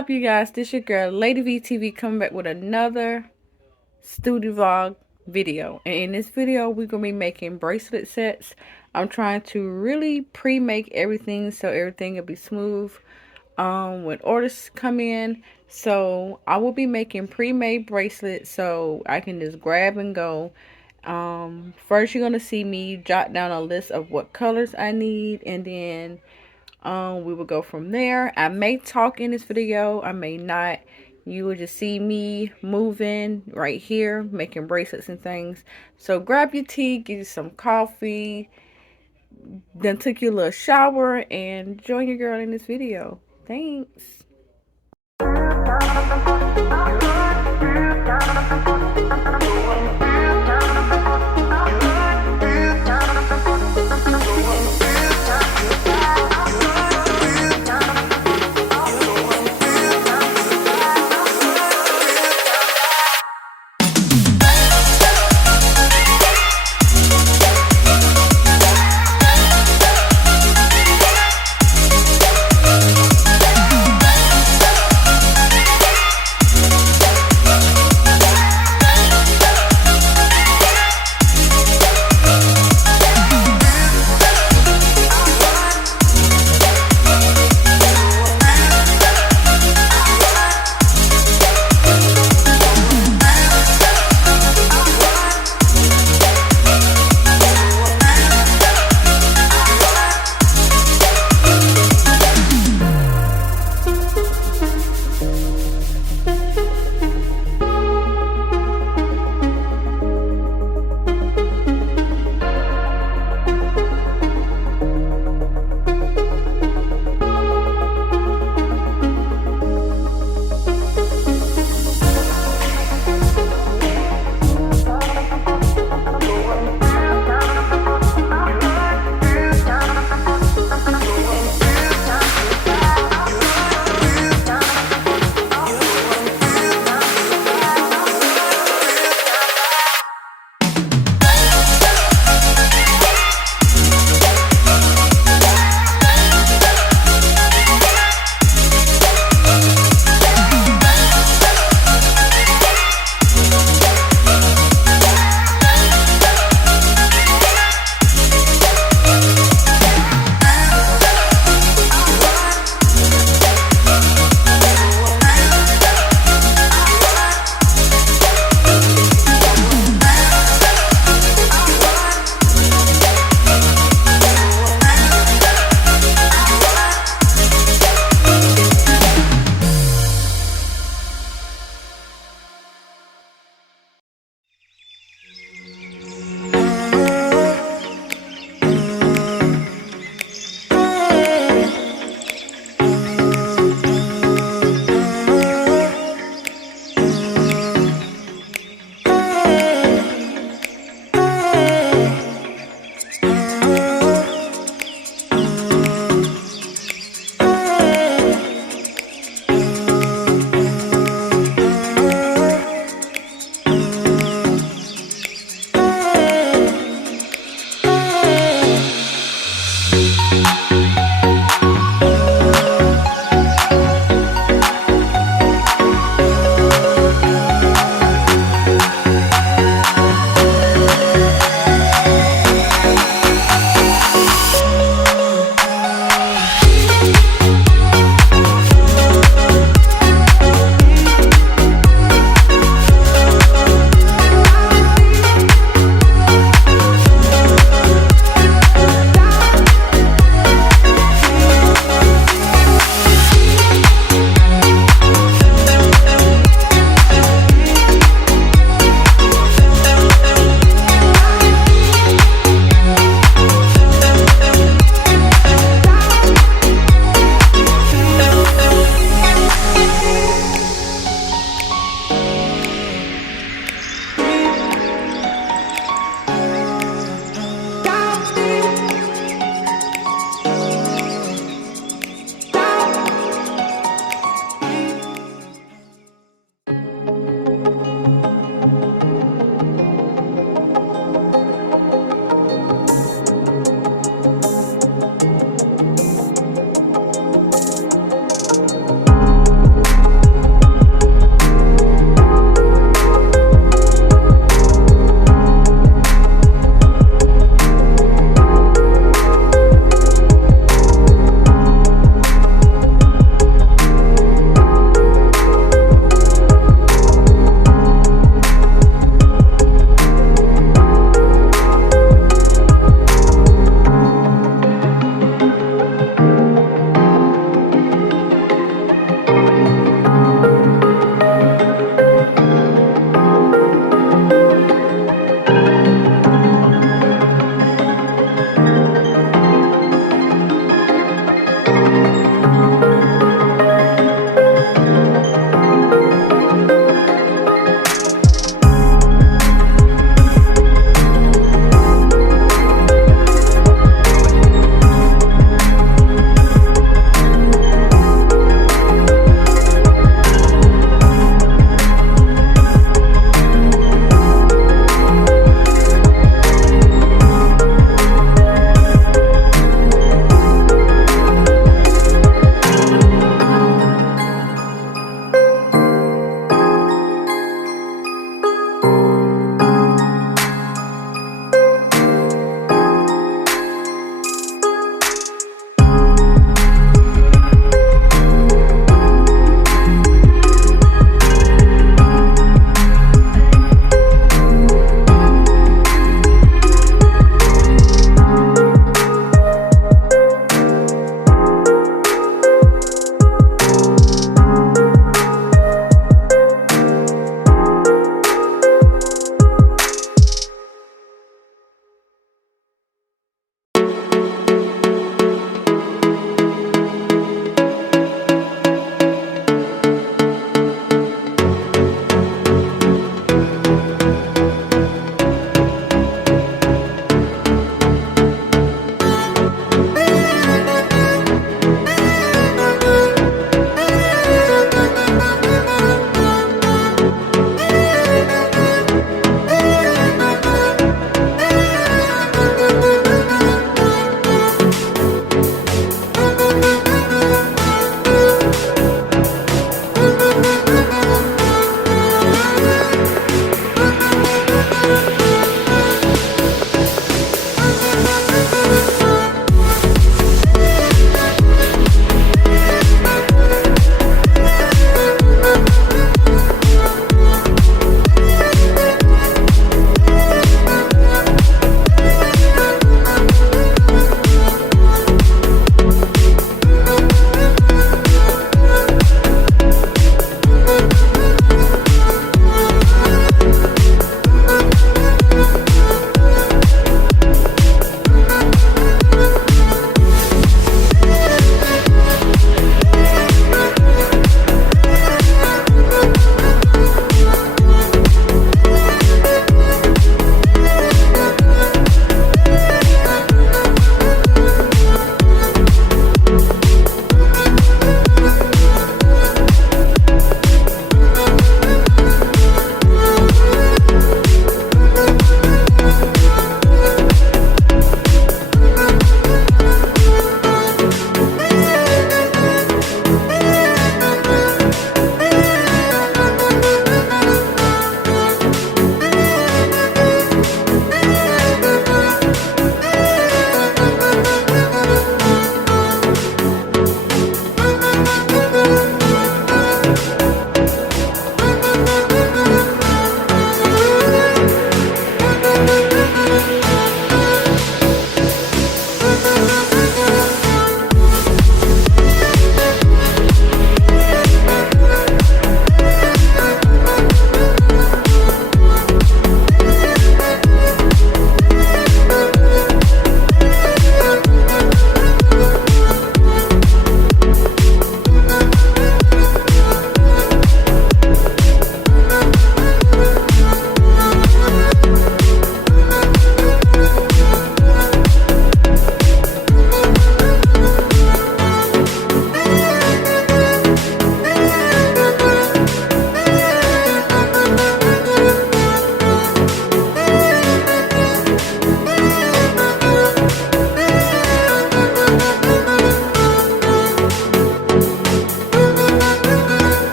up, you guys? This your girl Lady VTV coming back with another studio vlog video. And in this video we're gonna be making bracelet sets. I'm trying to really pre-make everything so everything will be smooth when orders come in. So I will be making pre-made bracelets so I can just grab and go. First you're gonna see me jot down a list of what colors I need, and then we will go from there. I may talk in this video, I may not. You will just see me moving right here, making bracelets and things. So grab your tea, get you some coffee, then took your little shower, and join your girl in this video. Thanks.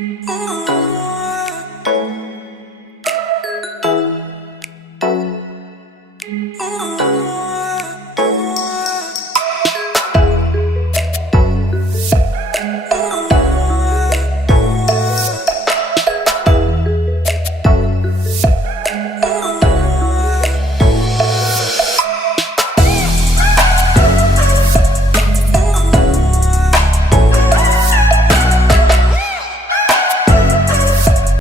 Ooh.